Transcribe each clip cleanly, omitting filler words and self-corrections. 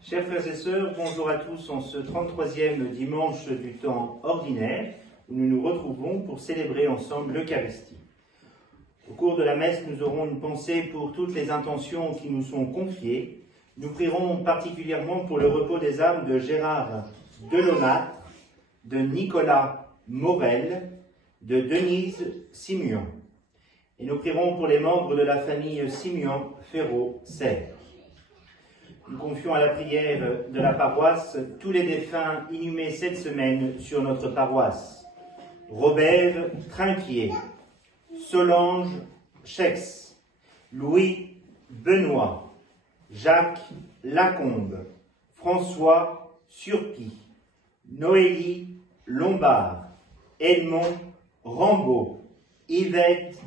Chers frères et sœurs, bonjour à tous en ce 33e dimanche du temps ordinaire où nous nous retrouvons pour célébrer ensemble l'Eucharistie. Au cours de la messe, nous aurons une pensée pour toutes les intentions qui nous sont confiées. Nous prierons particulièrement pour le repos des âmes de Gérard Delonâtre, de Nicolas Morel, de Denise Simeon. Et nous prierons pour les membres de la famille Simeon Ferraud-Serre. Nous confions à la prière de la paroisse tous les défunts inhumés cette semaine sur notre paroisse. Robert Trinquier, Solange Chex, Louis Benoît, Jacques Lacombe, François Surpis, Noélie Lombard, Edmond Rambaud, Yvette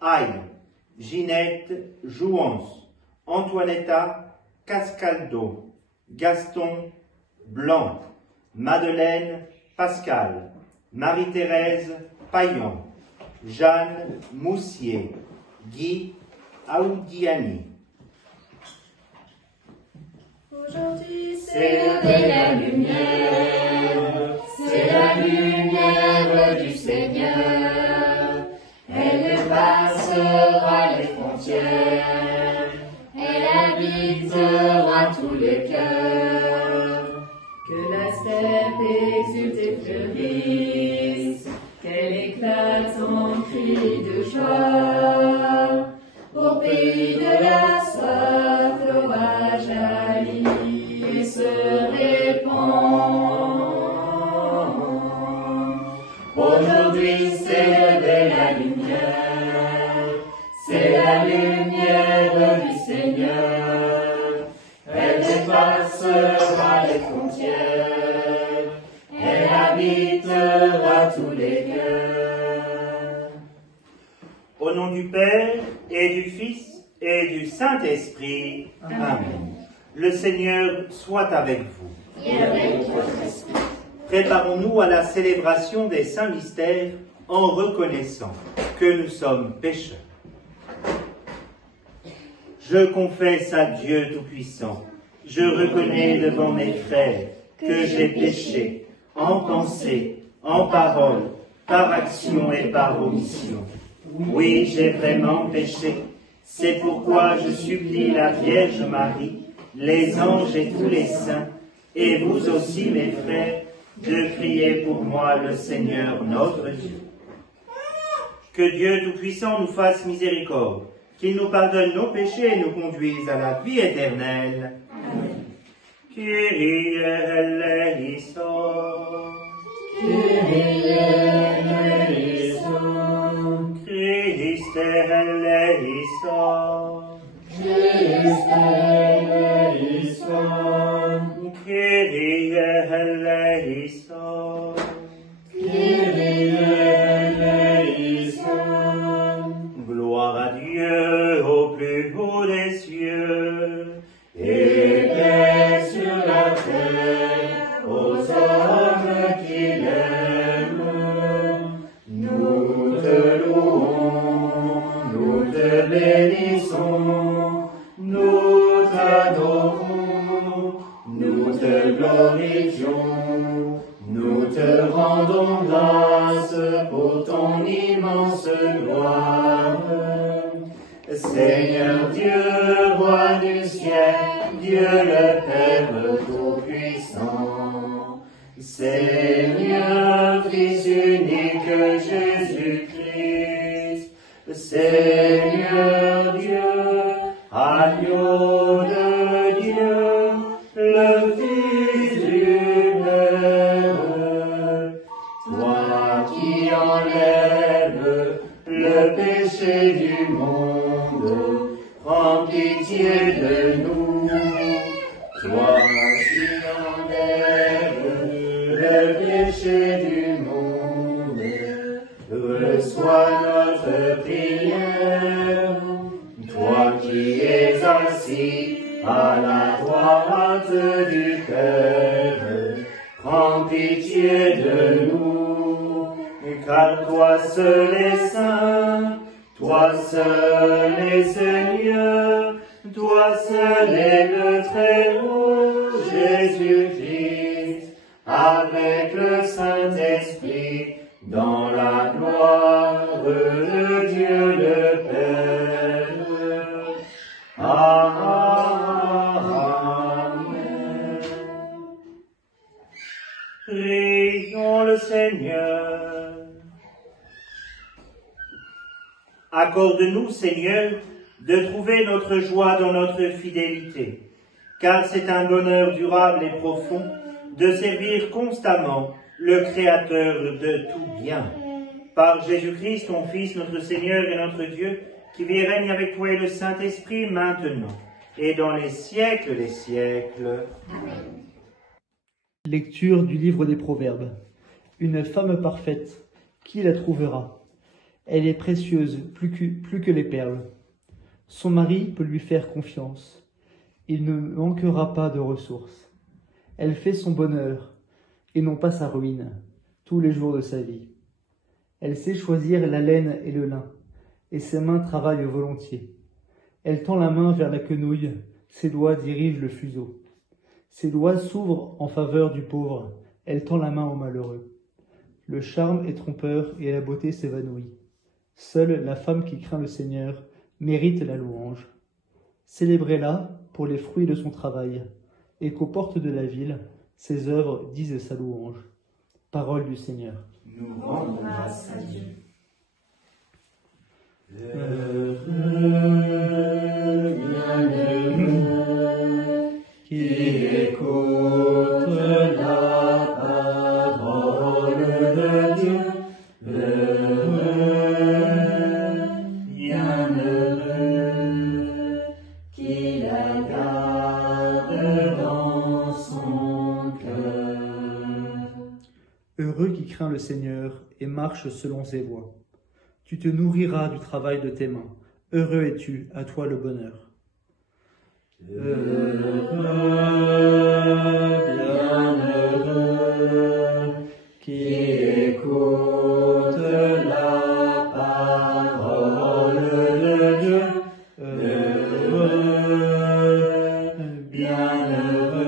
Aille, Ginette Jouance, Antoinetta Cascaldo, Gaston Blanc, Madeleine Pascal, Marie-Thérèse Payan, Jeanne Moussier, Guy Aoudiani. Aujourd'hui c'est l'heure de la lumière, c'est la lumière du Seigneur. Elle passera les frontières, elle habitera tous les cœurs. Que la steppe exulte et fleurisse, qu'elle éclate en cris de joie. Au pays de la soif, l'orage allie et se répand. Aujourd'hui s'est levée la lumière, c'est la lumière du Seigneur. Elle dépassera les frontières, elle habitera tous les cœurs. Au nom du Père, et du Fils, et du Saint-Esprit. Amen. Le Seigneur soit avec vous. Et avec votre esprit. Préparons-nous à la célébration des saints mystères en reconnaissant que nous sommes pécheurs. Je confesse à Dieu Tout-Puissant, je reconnais devant mes frères que j'ai péché en pensée, en parole, par action et par omission. Oui, j'ai vraiment péché. C'est pourquoi je supplie la Vierge Marie, les anges et tous les saints, et vous aussi, mes frères, de prier pour moi le Seigneur notre Dieu. Que Dieu Tout-Puissant nous fasse miséricorde, qu'il nous pardonne nos péchés et nous conduise à la vie éternelle. Amen. Kyrie eleison. Kyrie eleison. Christe eleison. Christe eleison. Kyrie eleison. Kyrie eleison. Gloire à Dieu au plus haut des cieux, Et paix sur la terre aux hommes qui l'aiment. Nous te louons, nous te bénissons, nous t'adorons, nous te glorifions, nous te rendons grâce pour ton immense gloire. Seigneur Dieu, roi du ciel, Dieu le Père Tout-Puissant, Seigneur Fils unique Jésus-Christ, Seigneur Dieu, agneau de Dieu, le Fils du Père, toi qui enlèves le péché du monde, prends pitié de nous. Toi qui enlèves le péché du monde, reçois notre prière. Toi qui es assis à la droite du Père, prends pitié de nous. Car toi seul est saint, toi seul est Seigneur, toi seul est le Très-Haut, Jésus-Christ, avec le Saint-Esprit, dans la gloire de Dieu le Père. Amen. Prions le Seigneur. Accorde-nous, Seigneur, de trouver notre joie dans notre fidélité, car c'est un bonheur durable et profond de servir constamment le Créateur de tout bien. Par Jésus-Christ, ton Fils, notre Seigneur et notre Dieu, qui vit et règne avec toi et le Saint-Esprit maintenant et dans les siècles des siècles. Amen. Lecture du livre des Proverbes. Une femme parfaite, qui la trouvera? Elle est précieuse plus que les perles. Son mari peut lui faire confiance. Il ne manquera pas de ressources. Elle fait son bonheur, et non pas sa ruine, tous les jours de sa vie. Elle sait choisir la laine et le lin, et ses mains travaillent volontiers. Elle tend la main vers la quenouille, ses doigts dirigent le fuseau. Ses doigts s'ouvrent en faveur du pauvre, elle tend la main au malheureux. Le charme est trompeur et la beauté s'évanouit. Seule la femme qui craint le Seigneur mérite la louange. Célébrez-la pour les fruits de son travail, et qu'aux portes de la ville, ses œuvres disent sa louange. Parole du Seigneur. Nous rendons grâce à Dieu. Bienheureux qui écoute la parole de Dieu. Bienheureux qui la garde dans son cœur. Heureux qui craint le Seigneur et marche selon ses voies. Tu te nourriras du travail de tes mains. Heureux es-tu, à toi le bonheur. Bienheureux qui écoute la parole de Dieu. Bienheureux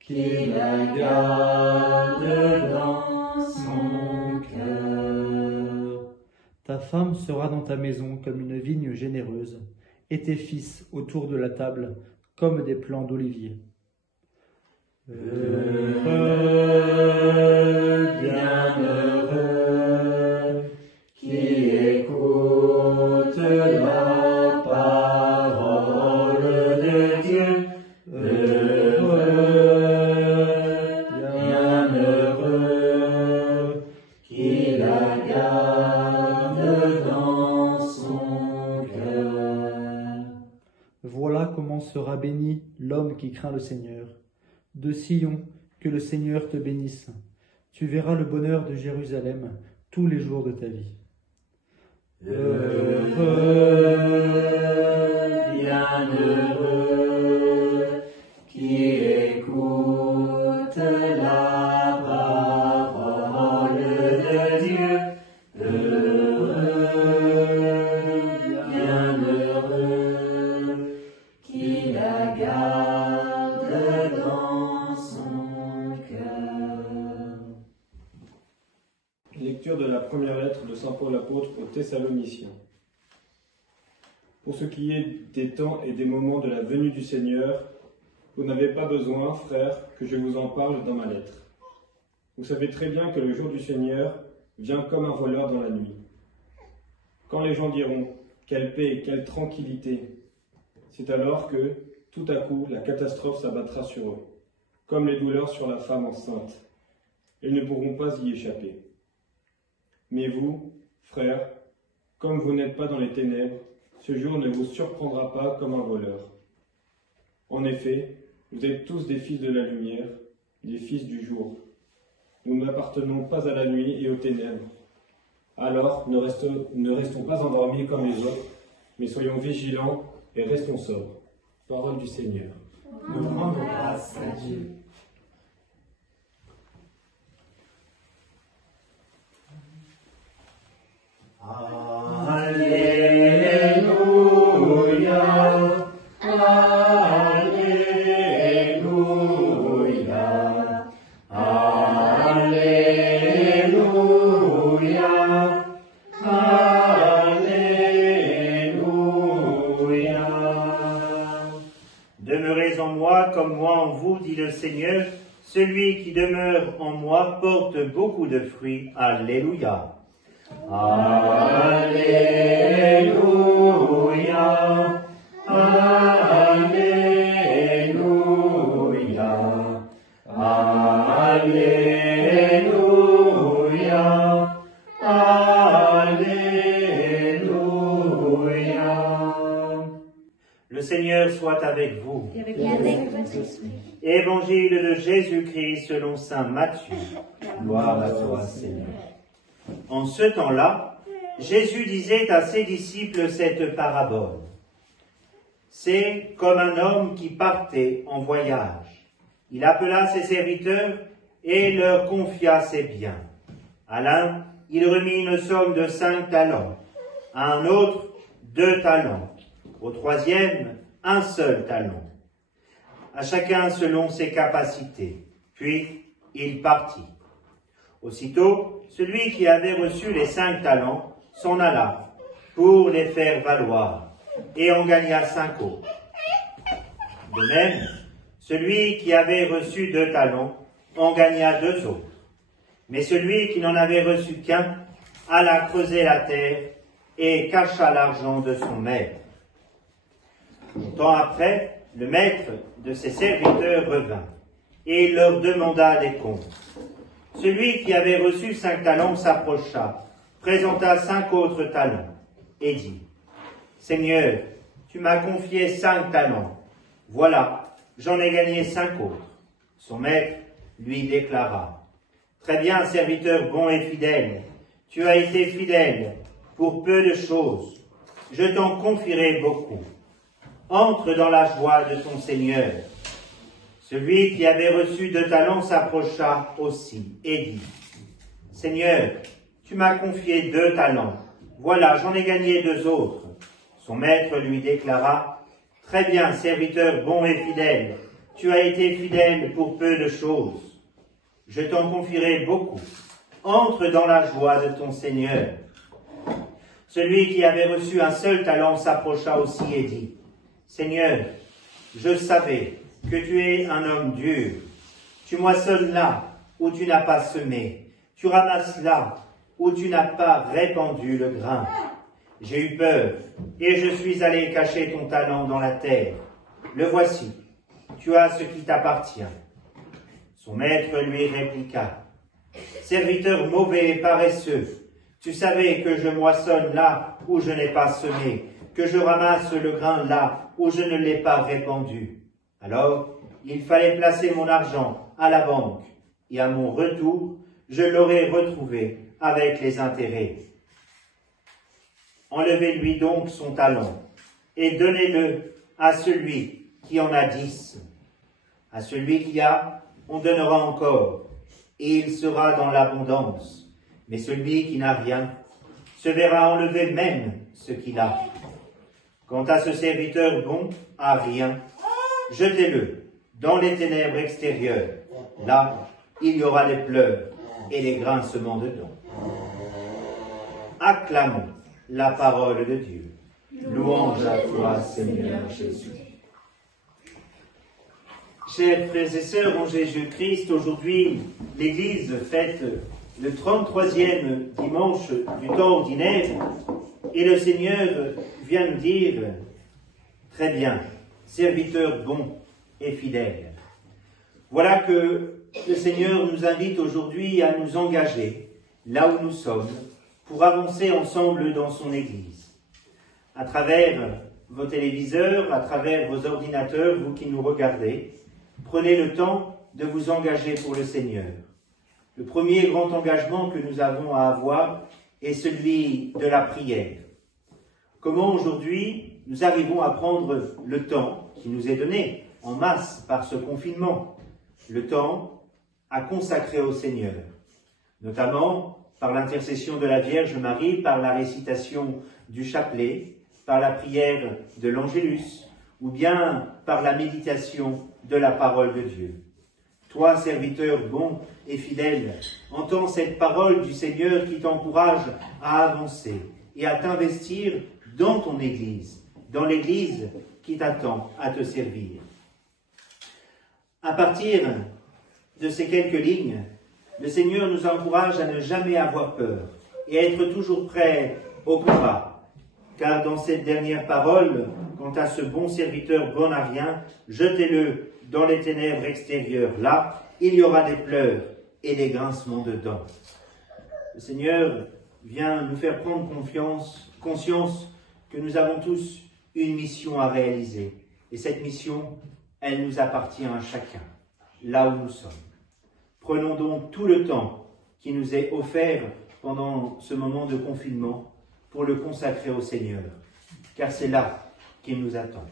qui la garde dans son cœur. Ta femme sera dans ta maison comme une vigne généreuse, et tes fils autour de la table comme des plants d'olivier. Bienheureux qui écoute la parole de Dieu. Bienheureux qui la garde dans son cœur. Voilà comment sera béni l'homme qui craint le Seigneur. De Sion, que le Seigneur te bénisse. Tu verras le bonheur de Jérusalem tous les jours de ta vie. Bienheureux qui écoute la parole de Dieu. Bienheureux qui la garde dans son cœur. Lecture de la première lettre de saint Paul apôtre aux Thessaloniciens. Pour ce qui est des temps et des moments de la venue du Seigneur, vous n'avez pas besoin, frères, que je vous en parle dans ma lettre. Vous savez très bien que le jour du Seigneur vient comme un voleur dans la nuit. Quand les gens diront « quelle paix et quelle tranquillité », c'est alors que, tout à coup, la catastrophe s'abattra sur eux, comme les douleurs sur la femme enceinte. Ils ne pourront pas y échapper. Mais vous, frères, comme vous n'êtes pas dans les ténèbres, ce jour ne vous surprendra pas comme un voleur. En effet, vous êtes tous des fils de la lumière, des fils du jour. Nous n'appartenons pas à la nuit et aux ténèbres. Alors, ne restons pas endormis comme les autres, mais soyons vigilants et restons sobres. Parole du Seigneur. Nous rendons grâce à Dieu. Alléluia, Alléluia. le Seigneur, celui qui demeure en moi porte beaucoup de fruits. Alléluia. Alléluia. Alléluia. Alléluia. Alléluia. Le Seigneur soit avec vous. Et avec votre esprit. Évangile de Jésus-Christ selon saint Matthieu. Gloire à toi, Seigneur. En ce temps-là, Jésus disait à ses disciples cette parabole. C'est comme un homme qui partait en voyage. Il appela ses serviteurs et leur confia ses biens. À l'un, il remit une somme de 5 talents, à un autre 2 talents, au troisième 1 seul talent, à chacun selon ses capacités. Puis il partit. Aussitôt, celui qui avait reçu les 5 talents s'en alla pour les faire valoir et en gagna 5 autres. De même, celui qui avait reçu 2 talents en gagna 2 autres. Mais celui qui n'en avait reçu qu'un alla creuser la terre et cacha l'argent de son maître. Longtemps après, le maître de ses serviteurs revint et il leur demanda des comptes. Celui qui avait reçu 5 talents s'approcha, présenta 5 autres talents et dit « Seigneur, tu m'as confié 5 talents. Voilà, j'en ai gagné 5 autres. » Son maître lui déclara « Très bien, serviteur bon et fidèle, tu as été fidèle pour peu de choses. Je t'en confierai beaucoup. Entre dans la joie de ton Seigneur. » Celui qui avait reçu 2 talents s'approcha aussi et dit « Seigneur, tu m'as confié 2 talents. Voilà, j'en ai gagné 2 autres. » Son maître lui déclara « Très bien, serviteur bon et fidèle, tu as été fidèle pour peu de choses. Je t'en confierai beaucoup. Entre dans la joie de ton Seigneur. » Celui qui avait reçu 1 seul talent s'approcha aussi et dit « Seigneur, je savais que tu es un homme dur. Tu moissonnes là où tu n'as pas semé. Tu ramasses là où tu n'as pas répandu le grain. J'ai eu peur et je suis allé cacher ton talent dans la terre. Le voici, tu as ce qui t'appartient. » Son maître lui répliqua « Serviteur mauvais et paresseux, tu savais que je moissonne là où je n'ai pas semé, que je ramasse le grain là où je ne l'ai pas répandu. Alors, il fallait placer mon argent à la banque, et à mon retour, je l'aurais retrouvé avec les intérêts. Enlevez-lui donc son talent, et donnez-le à celui qui en a 10. À celui qui a, on donnera encore, et il sera dans l'abondance. Mais celui qui n'a rien, se verra enlever même ce qu'il a. Quant à ce serviteur bon à rien, jetez-le dans les ténèbres extérieures. Là, il y aura des pleurs et des grincements de dents. Acclamons la parole de Dieu. Louange à toi, Seigneur Jésus. Chers frères et sœurs en Jésus-Christ, aujourd'hui, l'Église fête le 33e dimanche du temps ordinaire et le Seigneur vient nous dire « Très bien, serviteur bon et fidèle. » Voilà que le Seigneur nous invite aujourd'hui à nous engager là où nous sommes pour avancer ensemble dans son Église. À travers vos téléviseurs, à travers vos ordinateurs, vous qui nous regardez, prenez le temps de vous engager pour le Seigneur. Le premier grand engagement que nous avons à avoir est celui de la prière. Comment aujourd'hui nous arrivons à prendre le temps qui nous est donné en masse par ce confinement, le temps à consacrer au Seigneur, notamment par l'intercession de la Vierge Marie, par la récitation du chapelet, par la prière de l'Angélus, ou bien par la méditation de la parole de Dieu. Toi, serviteur bon et fidèle, entends cette parole du Seigneur qui t'encourage à avancer et à t'investir dans ton Église, dans l'Église qui t'attend à te servir. À partir de ces quelques lignes, le Seigneur nous encourage à ne jamais avoir peur et à être toujours prêt au combat. Car dans cette dernière parole, quant à ce bon serviteur bon à rien, jetez-le dans les ténèbres extérieures. Là, il y aura des pleurs et des grincements de dents. Le Seigneur vient nous faire prendre conscience que nous avons tous une mission à réaliser. Et cette mission, elle nous appartient à chacun, là où nous sommes. Prenons donc tout le temps qui nous est offert pendant ce moment de confinement pour le consacrer au Seigneur, car c'est là qu'il nous attend.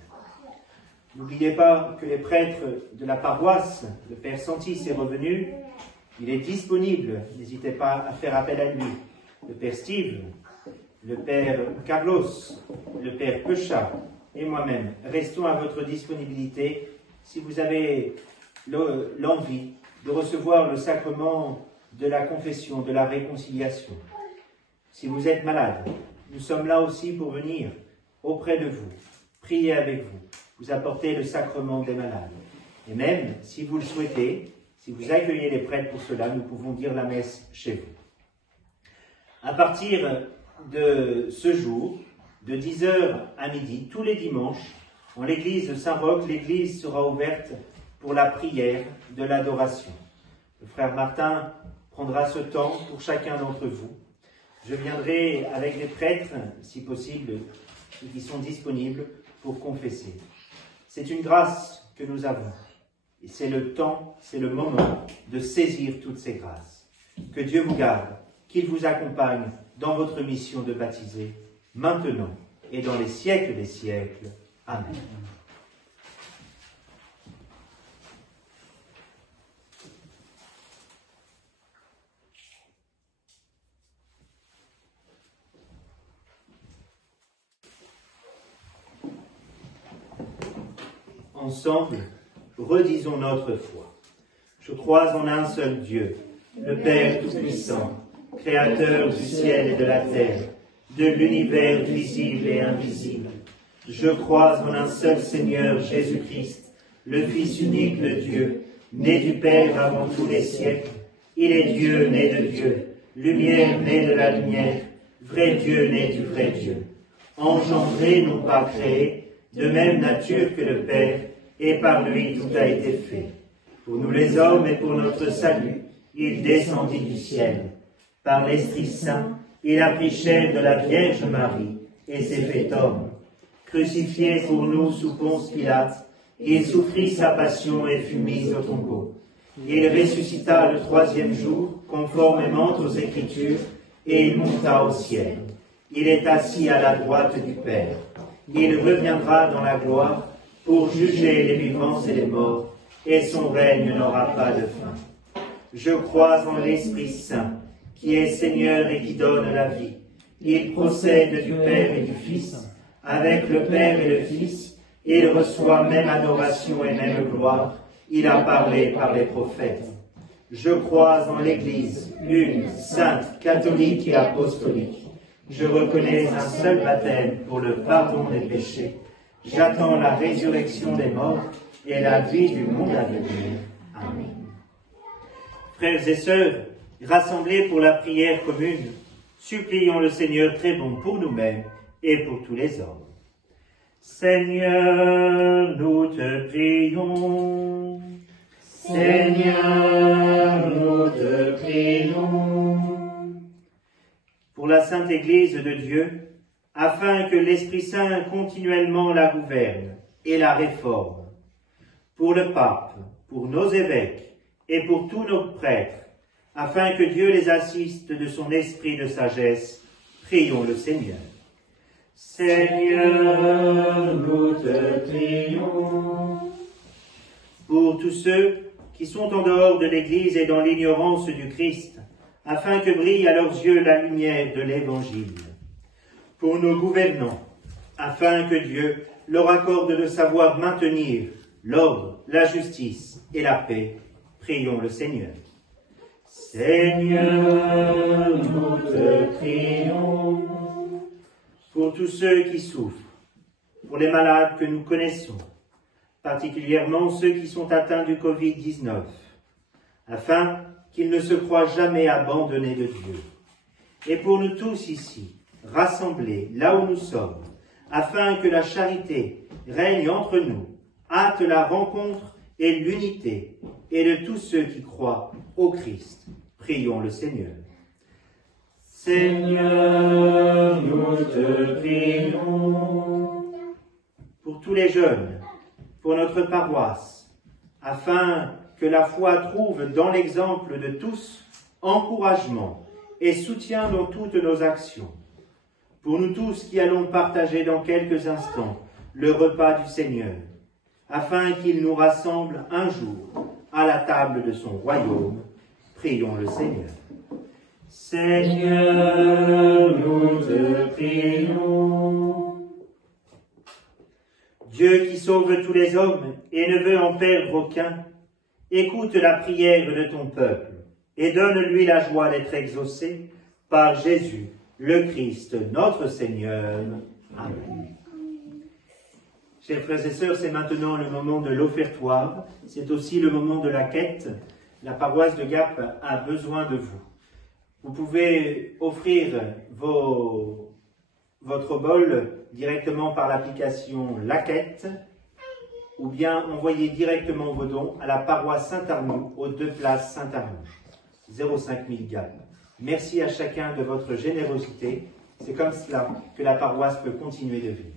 N'oubliez pas que les prêtres de la paroisse, le Père Santis est revenu, il est disponible, n'hésitez pas à faire appel à lui. Le Père Steve, le Père Carlos, le Père Peuchat et moi-même, restons à votre disponibilité si vous avez l'envie de recevoir le sacrement de la confession, de la réconciliation. Si vous êtes malade, nous sommes là aussi pour venir auprès de vous, prier avec vous, vous apporter le sacrement des malades. Et même, si vous le souhaitez, si vous accueillez les prêtres pour cela, nous pouvons dire la messe chez vous. À partir de ce jour, de 10h à midi, tous les dimanches, en l'église de Saint-Roch, l'église sera ouverte pour la prière de l'adoration. Le frère Martin prendra ce temps pour chacun d'entre vous. Je viendrai avec les prêtres, si possible, qui sont disponibles pour confesser. C'est une grâce que nous avons. Et c'est le temps, c'est le moment de saisir toutes ces grâces. Que Dieu vous garde, qu'il vous accompagne dans votre mission de baptiser, maintenant et dans les siècles des siècles. Amen. Ensemble, redisons notre foi. Je crois en un seul Dieu, le Père Tout-Puissant, Créateur du ciel et de la terre, de l'univers visible et invisible. Je crois en un seul Seigneur Jésus-Christ, le Fils unique de Dieu, né du Père avant tous les siècles. Il est Dieu né de Dieu, lumière née de la lumière, vrai Dieu né du vrai Dieu. Engendré, non pas créé, de même nature que le Père, et par lui tout a été fait. Pour nous les hommes et pour notre salut, il descendit du ciel. Par l'Esprit Saint, il a pris chair de la Vierge Marie et s'est fait homme. Crucifié pour nous sous Ponce Pilate, il souffrit sa passion et fut mis au tombeau. Il ressuscita le troisième jour, conformément aux Écritures, et il monta au ciel. Il est assis à la droite du Père. Il reviendra dans la gloire pour juger les vivants et les morts, et son règne n'aura pas de fin. Je crois en l'Esprit Saint, qui est Seigneur et qui donne la vie. Il procède du Père et du Fils, avec le Père et le Fils, il reçoit même adoration et même gloire. Il a parlé par les prophètes. Je crois en l'Église, une, sainte, catholique et apostolique. Je reconnais un seul baptême pour le pardon des péchés. J'attends la résurrection des morts et la vie du monde à venir. Amen. Frères et sœurs, rassemblés pour la prière commune, supplions le Seigneur très bon pour nous-mêmes et pour tous les hommes. Seigneur, nous te prions. Seigneur, nous te prions. Pour la Sainte Église de Dieu, afin que l'Esprit Saint continuellement la gouverne et la réforme. Pour le pape, pour nos évêques et pour tous nos prêtres, afin que Dieu les assiste de son esprit de sagesse, prions le Seigneur. Seigneur, nous te prions. Pour tous ceux qui sont en dehors de l'Église et dans l'ignorance du Christ, afin que brille à leurs yeux la lumière de l'Évangile. Pour nos gouvernants, afin que Dieu leur accorde de savoir maintenir l'ordre, la justice et la paix, prions le Seigneur. Seigneur, nous te prions. Pour tous ceux qui souffrent, pour les malades que nous connaissons, particulièrement ceux qui sont atteints du Covid-19, afin qu'ils ne se croient jamais abandonnés de Dieu. Et pour nous tous ici, rassemblés là où nous sommes, afin que la charité règne entre nous, hâte la rencontre et l'unité, et de tous ceux qui croient au Christ. Prions le Seigneur. Seigneur, nous te prions. Pour tous les jeunes, pour notre paroisse, afin que la foi trouve dans l'exemple de tous encouragement et soutien dans toutes nos actions. Pour nous tous qui allons partager dans quelques instants le repas du Seigneur, afin qu'il nous rassemble un jour à la table de son royaume. Prions le Seigneur. Seigneur, nous te prions. Dieu qui sauve tous les hommes et ne veut en perdre aucun, écoute la prière de ton peuple et donne-lui la joie d'être exaucé par Jésus, le Christ, notre Seigneur. Amen. Chers frères et sœurs, c'est maintenant le moment de l'offertoire. C'est aussi le moment de la quête. La paroisse de Gap a besoin de vous. Vous pouvez offrir votre bol directement par l'application La Quête, ou bien envoyer directement vos dons à la paroisse Saint-Arnoux, aux 2 places Saint-Arnoux, 05 000 Gap. Merci à chacun de votre générosité. C'est comme cela que la paroisse peut continuer de vivre.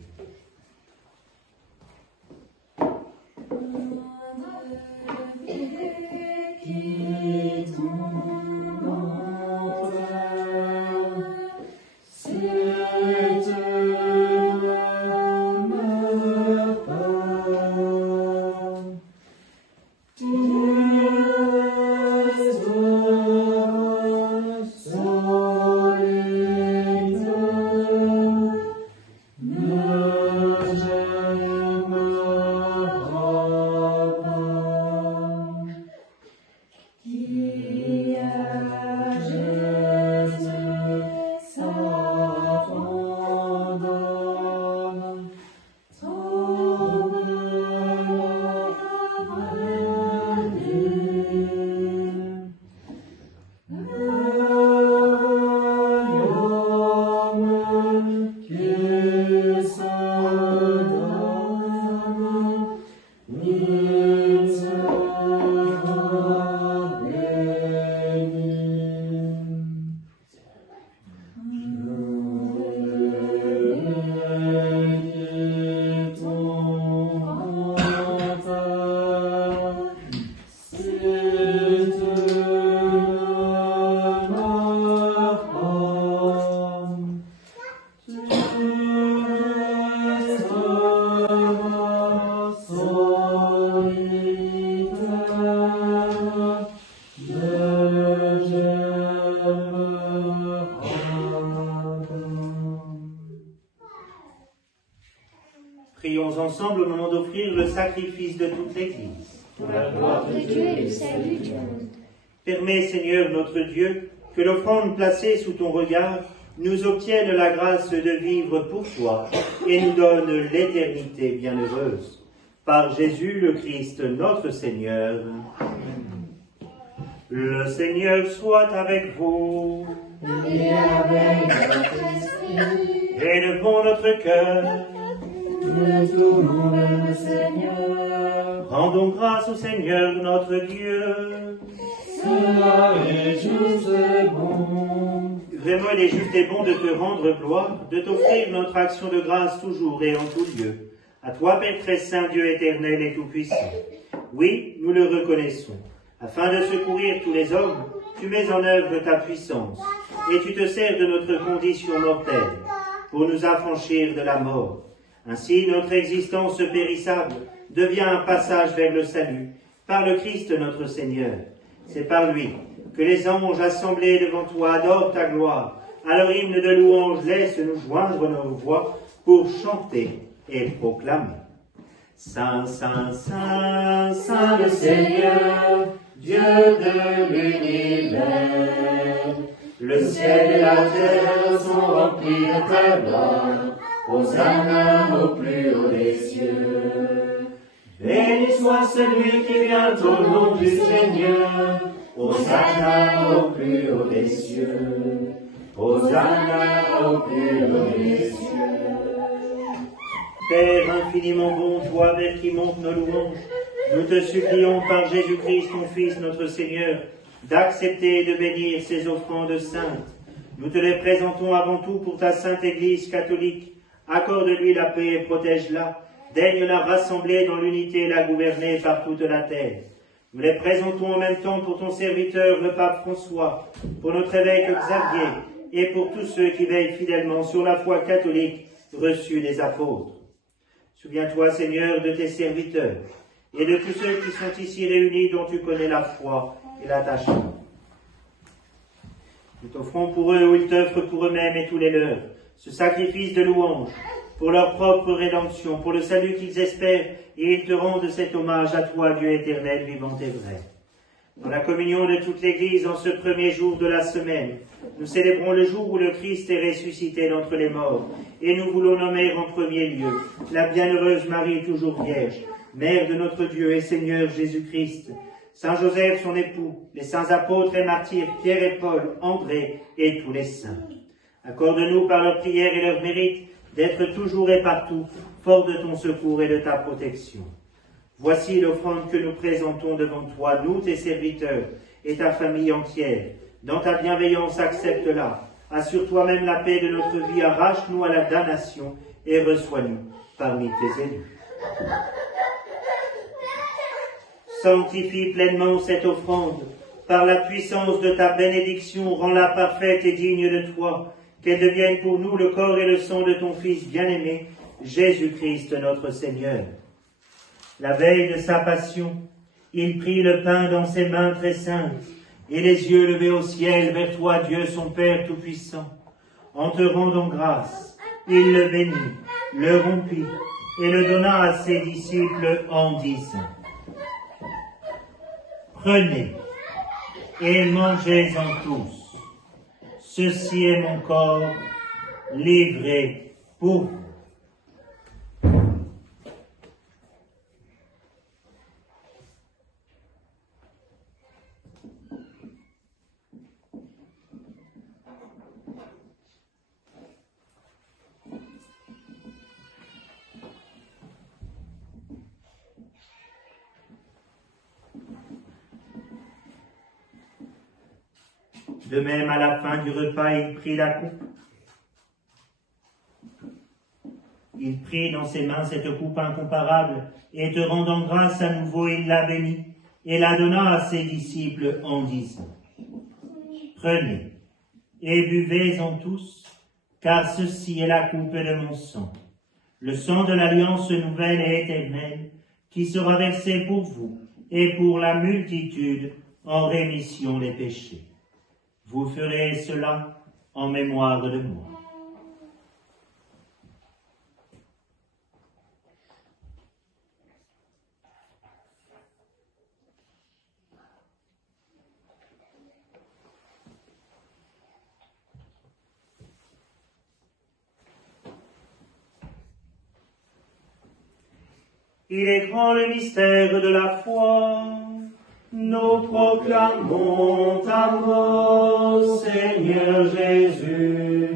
Prions ensemble au moment d'offrir le sacrifice de toute l'Église. Pour la gloire de Dieu et le salut du monde. Permets, Seigneur notre Dieu, que l'offrande placée sous ton regard nous obtienne la grâce de vivre pour toi et nous donne l'éternité bienheureuse. Par Jésus le Christ, notre Seigneur. Le Seigneur soit avec vous. Et avec votre esprit. Élevons notre cœur. Nous tournons vers le Seigneur. Rendons grâce au Seigneur notre Dieu. Cela est juste et bon. Vraiment, il est juste et bon de te rendre gloire, de t'offrir notre action de grâce toujours et en tout lieu. À toi, Père très saint, Dieu éternel et tout-puissant. Oui, nous le reconnaissons. Afin de secourir tous les hommes, tu mets en œuvre ta puissance, et tu te sers de notre condition mortelle, pour nous affranchir de la mort. Ainsi, notre existence périssable devient un passage vers le salut, par le Christ notre Seigneur. C'est par lui que les anges assemblés devant toi adorent ta gloire. À leur hymne de louange, laisse-nous joindre nos voix pour chanter et proclamer. Saint, Saint, Saint, Saint le Seigneur, Dieu de l'univers. Le ciel et la terre sont remplis de ta gloire. Hosanna au plus haut des cieux. soit celui qui vient au nom du Seigneur. Hosanna au plus haut des cieux. Hosanna au plus haut des cieux. Père infiniment bon, toi vers qui montent nos louanges, nous te supplions par Jésus-Christ, ton Fils, notre Seigneur, d'accepter et de bénir ces offrandes saintes. Nous te les présentons avant tout pour ta sainte Église catholique. Accorde-lui la paix et protège-la. Daigne la rassembler dans l'unité et la gouverner par toute la terre. Nous les présentons en même temps pour ton serviteur, le pape François, pour notre évêque Xavier et pour tous ceux qui veillent fidèlement sur la foi catholique reçue des apôtres. Souviens-toi, Seigneur, de tes serviteurs et de tous ceux qui sont ici réunis dont tu connais la foi et l'attachement. Nous t'offrons pour eux ou ils t'offrent pour eux-mêmes et tous les leurs, ce sacrifice de louange, pour leur propre rédemption, pour le salut qu'ils espèrent, et ils te rendent cet hommage à toi, Dieu éternel, vivant et vrai. Dans la communion de toute l'Église, en ce premier jour de la semaine, nous célébrons le jour où le Christ est ressuscité d'entre les morts, et nous voulons nommer en premier lieu la bienheureuse Marie, toujours vierge, Mère de notre Dieu et Seigneur Jésus-Christ, Saint Joseph, son époux, les saints apôtres et martyrs, Pierre et Paul, André et tous les saints. Accorde-nous par leur prière et leur mérite d'être toujours et partout forts de ton secours et de ta protection. Voici l'offrande que nous présentons devant toi, nous tes serviteurs et ta famille entière. Dans ta bienveillance, accepte-la. Assure toi-même la paix de notre vie, arrache-nous à la damnation et reçois-nous parmi tes élus. Sanctifie pleinement cette offrande. Par la puissance de ta bénédiction, rends-la parfaite et digne de toi, qu'elle devienne pour nous le corps et le sang de ton Fils bien-aimé, Jésus-Christ notre Seigneur. La veille de sa passion, il prit le pain dans ses mains très saintes, et les yeux levés au ciel vers toi, Dieu son Père Tout-Puissant. En te rendant grâce, il le bénit, le rompit, et le donna à ses disciples en disant: Prenez et mangez-en tous. Ceci est mon corps livré pour vous. De même, à la fin du repas, il prit la coupe. Il prit dans ses mains cette coupe incomparable, et te rendant grâce à nouveau, il la bénit, et la donna à ses disciples en disant: Prenez et buvez-en tous, car ceci est la coupe de mon sang, le sang de l'alliance nouvelle et éternelle, qui sera versé pour vous et pour la multitude en rémission des péchés. Vous ferez cela en mémoire de moi. Il est grand le mystère de la foi. Nous proclamons ta mort, Seigneur Jésus.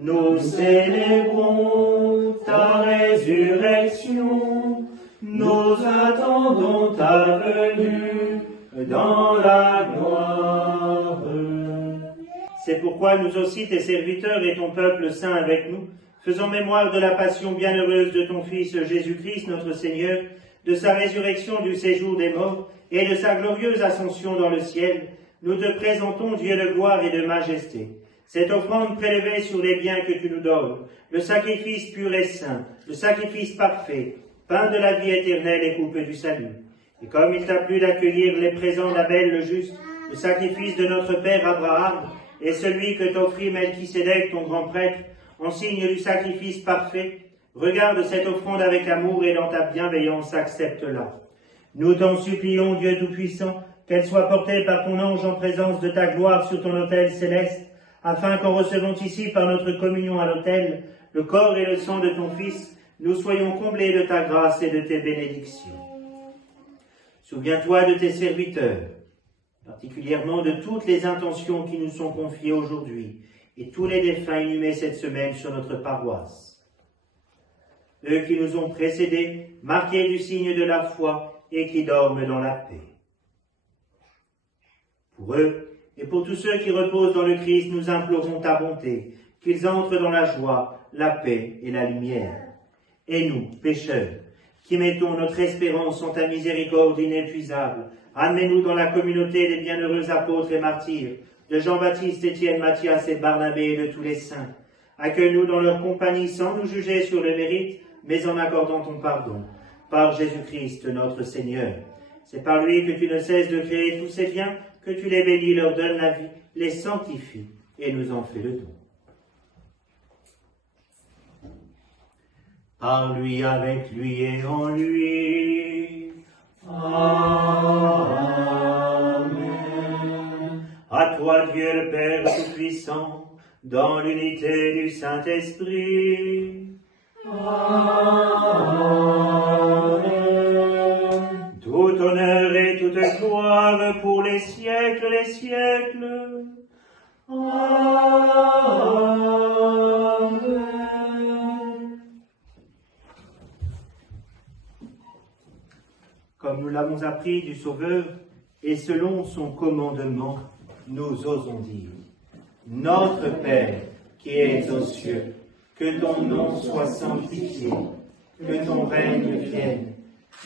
Nous célébrons ta résurrection. Nous attendons ta venue dans la gloire. C'est pourquoi nous aussi, tes serviteurs et ton peuple saint avec nous, faisant mémoire de la passion bienheureuse de ton Fils Jésus-Christ, notre Seigneur, de sa résurrection du séjour des morts et de sa glorieuse ascension dans le ciel, nous te présentons, Dieu de gloire et de majesté, cette offrande prélevée sur les biens que tu nous donnes, le sacrifice pur et saint, le sacrifice parfait, pain de la vie éternelle et coupe du salut. Et comme il t'a plu d'accueillir les présents d'Abel le juste, le sacrifice de notre père Abraham, et celui que t'offrit Melchisédek, ton grand prêtre, en signe du sacrifice parfait, regarde cette offrande avec amour et dans ta bienveillance accepte-la. Nous t'en supplions, Dieu Tout-Puissant, qu'elle soit portée par ton ange en présence de ta gloire sur ton autel céleste, afin qu'en recevant ici par notre communion à l'autel, le corps et le sang de ton Fils, nous soyons comblés de ta grâce et de tes bénédictions. Souviens-toi de tes serviteurs, particulièrement de toutes les intentions qui nous sont confiées aujourd'hui et tous les défunts inhumés cette semaine sur notre paroisse. Eux qui nous ont précédés, marqués du signe de la foi et qui dorment dans la paix. Pour eux et pour tous ceux qui reposent dans le Christ, nous implorons ta bonté, qu'ils entrent dans la joie, la paix et la lumière. Et nous, pécheurs, qui mettons notre espérance en ta miséricorde inépuisable, admets-nous dans la communauté des bienheureux apôtres et martyrs, de Jean-Baptiste, Étienne, Matthias et Barnabé et de tous les saints. Accueille-nous dans leur compagnie sans nous juger sur le mérite, mais en accordant ton pardon, par Jésus-Christ notre Seigneur. C'est par lui que tu ne cesses de créer tous ces biens, que tu les bénis, leur donnes la vie, les sanctifies et nous en fais le don. Par lui, avec lui et en lui. Amen. À toi, Dieu le Père Tout-Puissant, dans l'unité du Saint-Esprit. Amen. Tout honneur et toute gloire pour les siècles, les siècles. Amen. Comme nous l'avons appris du Sauveur, et selon son commandement, nous osons dire: Notre Père, qui es aux cieux, que ton nom soit sanctifié, que ton règne vienne,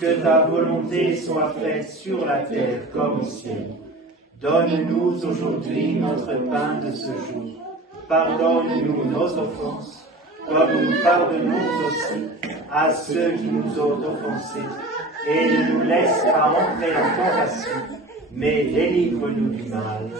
que ta volonté soit faite sur la terre comme au ciel. Donne-nous aujourd'hui notre pain de ce jour. Pardonne-nous nos offenses, comme nous pardonnons aussi à ceux qui nous ont offensés. Et ne nous laisse pas entrer en tentation, mais délivre-nous du mal.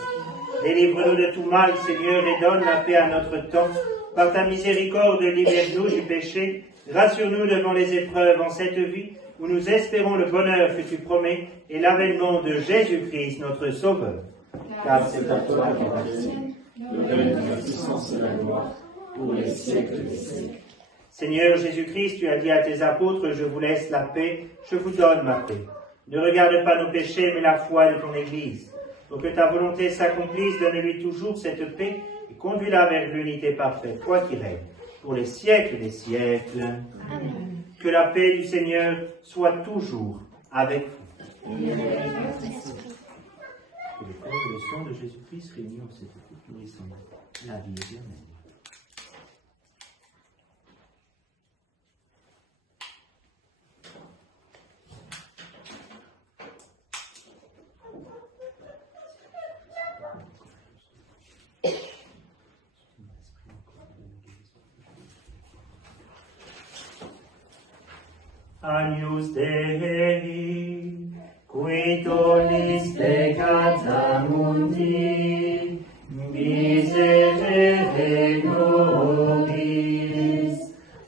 Délivre-nous de tout mal, Seigneur, et donne la paix à notre temps. Par ta miséricorde, libère-nous du péché. Rassure-nous devant les épreuves en cette vie, où nous espérons le bonheur que tu promets et l'avènement de Jésus-Christ, notre Sauveur. Car c'est à toi qu'appartient le règne, la puissance et la gloire, pour les siècles des siècles. Seigneur Jésus-Christ, tu as dit à tes apôtres, je vous laisse la paix, je vous donne ma paix. Ne regarde pas nos péchés, mais la foi de ton Église. Pour que ta volonté s'accomplisse, donne-lui toujours cette paix et conduis-la vers l'unité parfaite, toi qui règnes, pour les siècles des siècles. Amen. Que la paix du Seigneur soit toujours avec vous. Amen. Que le corps et le sang de Jésus-Christ réunis en cette coupe nourrissant la vie éternelle. Agnus Dei, qui tollis peccata mundi, miserere nobis.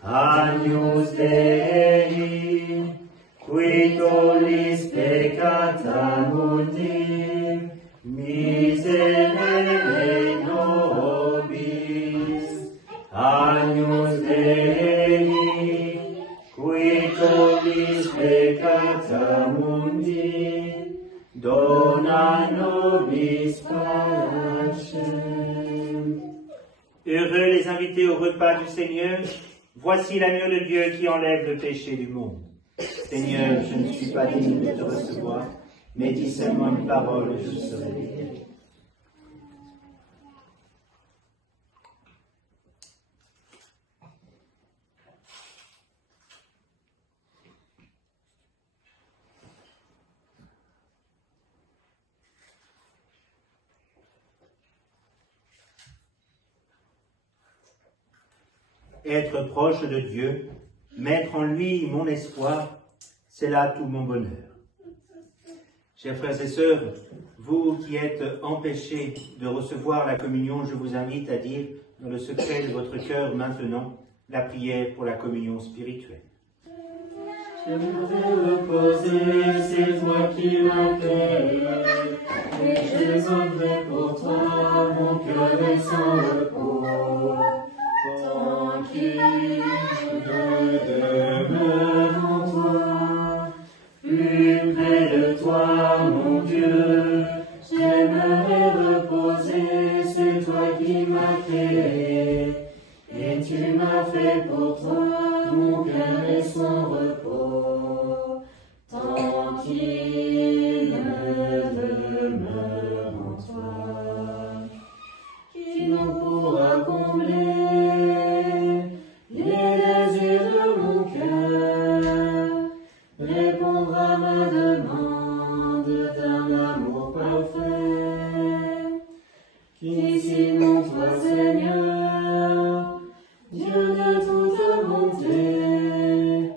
Agnus Dei, qui tollis peccata mundi, miserere nobis. Agnus Dei, qui tollis peccata mundi, dona nobis pacem. Heureux les invités au repas du Seigneur, voici l'agneau de Dieu qui enlève le péché du monde. Seigneur, je ne suis pas digne de te recevoir, mais dis seulement une parole et je serai guéri. Être proche de Dieu, mettre en lui mon espoir, c'est là tout mon bonheur. Chers frères et sœurs, vous qui êtes empêchés de recevoir la communion, je vous invite à dire dans le secret de votre cœur maintenant la prière pour la communion spirituelle. Je voudrais reposer, c'est toi qui m'appelles, et je donnerai pour toi mon cœur est sans repos. Tranquille, je demeure en toi, plus près de toi. fait pour toi mon cœur et son repos, tant qu'il demeure en toi. Qui nous pourra combler les désirs de mon cœur, répondre à ma demande d'un amour parfait? Qui sinon toi, Seigneur, Dieu de toute bonté,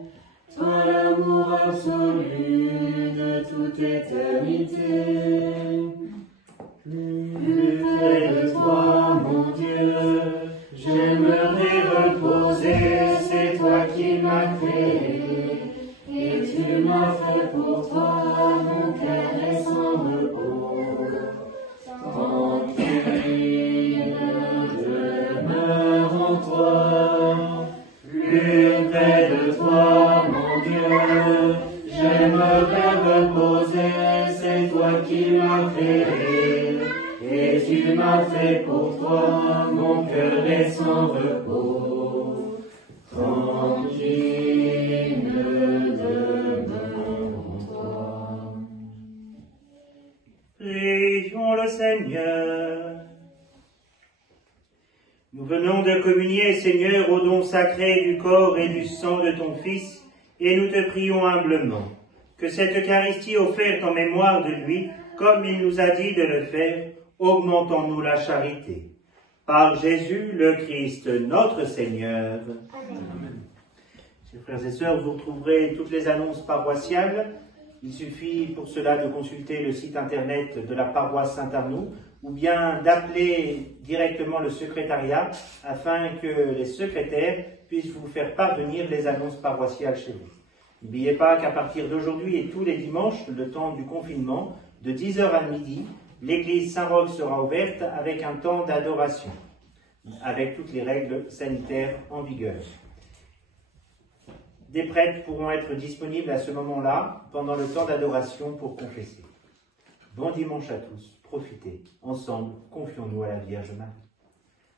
toi l'amour absolu de toute éternité. Plus près de toi, mon Dieu, j'aimerais reposer, c'est toi qui m'as créé, et tu m'as fait pour toi mon cœur et son repos. Tranquille demeure en toi, plus près de toi, mon Dieu, j'aimerais reposer, c'est toi qui m'as créé, et tu m'as fait pour toi mon cœur et son repos. Tranquille demeure en toi. Prions le Seigneur. Nous venons de communier, Seigneur, au don sacré du corps et du sang de ton Fils, et nous te prions humblement que cette Eucharistie offerte en mémoire de lui, comme il nous a dit de le faire, augmente en nous la charité. Par Jésus le Christ, notre Seigneur. Amen. Chers frères et sœurs, vous retrouverez toutes les annonces paroissiales. Il suffit pour cela de consulter le site internet de la paroisse Saint-Arnoux ou bien d'appeler directement le secrétariat afin que les secrétaires puissent vous faire parvenir les annonces paroissiales chez vous. N'oubliez pas qu'à partir d'aujourd'hui et tous les dimanches, le temps du confinement, de 10h à midi, l'église Saint-Roch sera ouverte avec un temps d'adoration, avec toutes les règles sanitaires en vigueur. Des prêtres pourront être disponibles à ce moment-là, pendant le temps d'adoration, pour confesser. Bon dimanche à tous, profitez, ensemble, confions-nous à la Vierge Marie.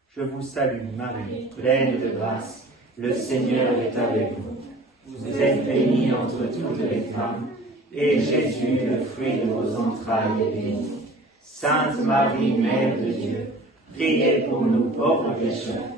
Je vous salue Marie, pleine de grâce, le Seigneur est avec vous. Vous êtes bénie entre toutes les femmes, et Jésus, le fruit de vos entrailles, est béni. Sainte Marie, Mère de Dieu, priez pour nous pauvres pécheurs,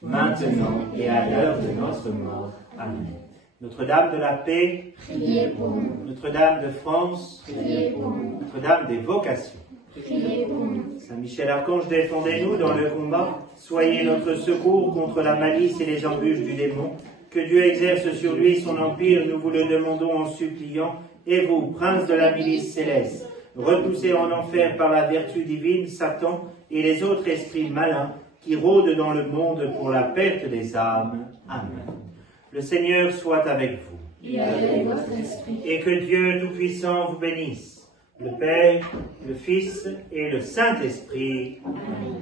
maintenant et à l'heure de notre mort. Amen. Notre-Dame de la paix, Priez pour nous. Notre-Dame de France, Priez pour nous. Notre-Dame des vocations. Priez pour nous. Saint Michel Archange, défendez-nous dans le combat. Soyez notre secours contre la malice et les embûches du démon. Que Dieu exerce sur lui son empire, nous vous le demandons en suppliant. Et vous, prince de la milice céleste, repoussez en enfer par la vertu divine Satan et les autres esprits malins qui rôdent dans le monde pour la perte des âmes. Amen. Le Seigneur soit avec vous. Et avec votre esprit. Et que Dieu Tout-Puissant vous bénisse, le Père, le Fils et le Saint-Esprit. Amen.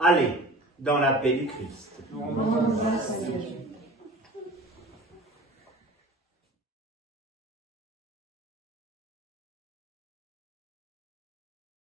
Allez dans la paix du Christ. Rendons grâce à Dieu.